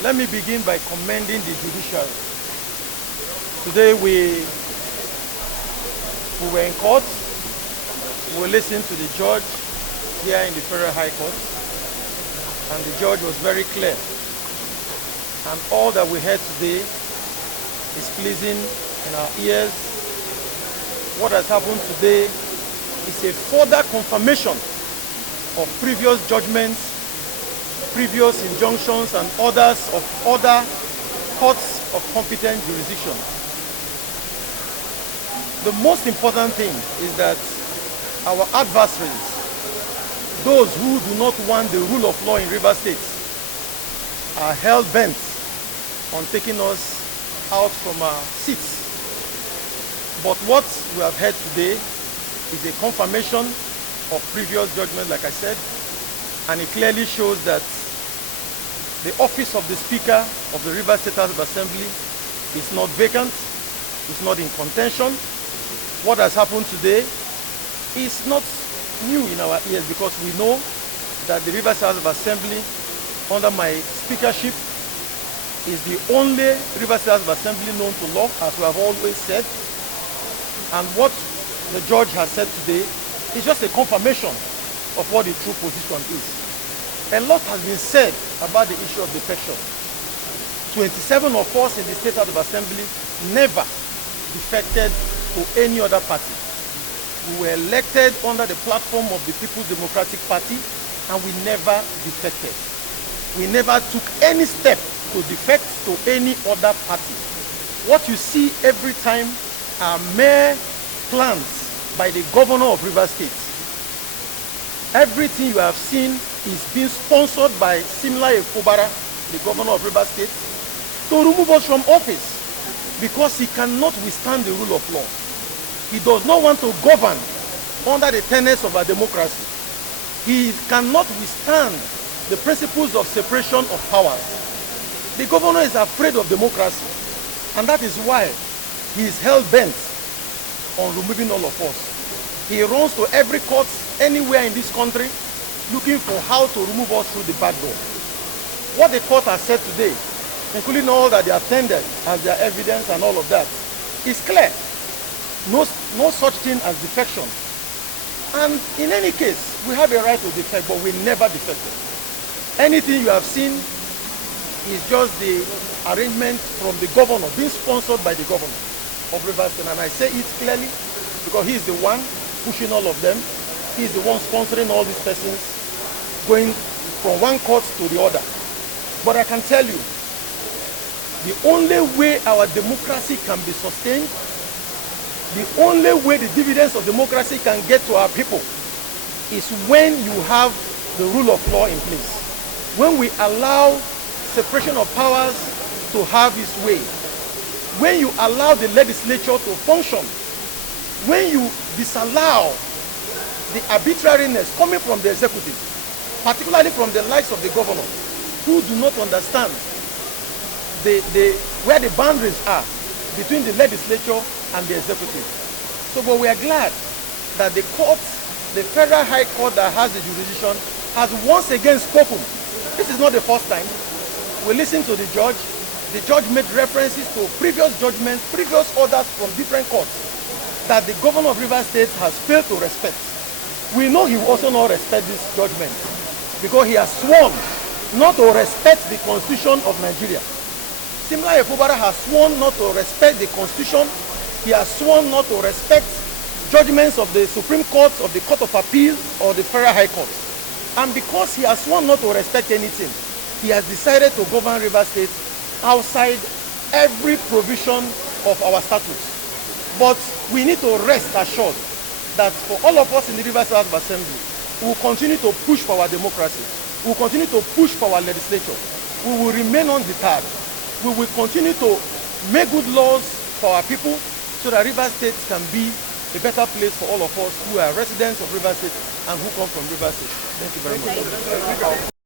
Let me begin by commending the judiciary. Today we were in court. We listened to the judge here in the Federal High Court, and the judge was very clear. And all that we heard today is pleasing in our ears. What has happened today is a further confirmation of previous judgments, previous injunctions, and orders of other courts of competent jurisdiction. The most important thing is that our adversaries, those who do not want the rule of law in Rivers State, are hell-bent on taking us out from our seats. But what we have heard today is a confirmation of previous judgment, like I said, and it clearly shows that the office of the Speaker of the Rivers State House of Assembly is not vacant, is not in contention. What has happened today is not new in our ears, because we know that the Rivers House of Assembly, under my speakership, is the only Rivers House of Assembly known to law, as we have always said. And what the judge has said today is just a confirmation of what the true position is. A lot has been said about the issue of defection. 27 of us in the State House of Assembly never defected to any other party. We were elected under the platform of the People's Democratic Party, and we never defected. We never took any step to defect to any other party. What you see every time are mere plans by the governor of Rivers State. Everything you have seen is being sponsored by Emanated, the governor of Rivers State, to remove us from office because he cannot withstand the rule of law. He does not want to govern under the tenets of our democracy. He cannot withstand the principles of separation of powers. The governor is afraid of democracy, and that is why he is hell-bent on removing all of us. He runs to every court anywhere in this country looking for how to remove us through the back door. What the court has said today, including all that they have tendered as their evidence and all of that, is clear. No such thing as defection. And in any case, we have a right to defect, but we never defected. Anything you have seen is just the arrangement from the governor, being sponsored by the governor of Rivers State. And I say it clearly because he is the one pushing all of them. He is the one sponsoring all these persons, going from one court to the other. But I can tell you, the only way our democracy can be sustained, the only way the dividends of democracy can get to our people, is when you have the rule of law in place. When we allow separation of powers to have its way, when you allow the legislature to function, when you disallow the arbitrariness coming from the executive, particularly from the likes of the governor, who do not understand where the boundaries are between the legislature and the executive. So, but we are glad that the court, the Federal High Court that has the jurisdiction, has once again spoken. This is not the first time. We listened to the judge. The judge made references to previous judgments, previous orders from different courts that the governor of Rivers State has failed to respect. We know he will also not respect this judgment because he has sworn not to respect the Constitution of Nigeria. Emanated has sworn not to respect the Constitution. He has sworn not to respect judgments of the Supreme Court, of the Court of Appeal, or the Federal High Court. And because he has sworn not to respect anything, he has decided to govern Rivers State outside every provision of our statutes. But we need to rest assured that for all of us in the Rivers House of Assembly, we will continue to push for our democracy. We will continue to push for our legislature. We will remain undeterred. We will continue to make good laws for our people so that Rivers State can be a better place for all of us who are residents of Rivers State and who come from Rivers State. Thank you very much.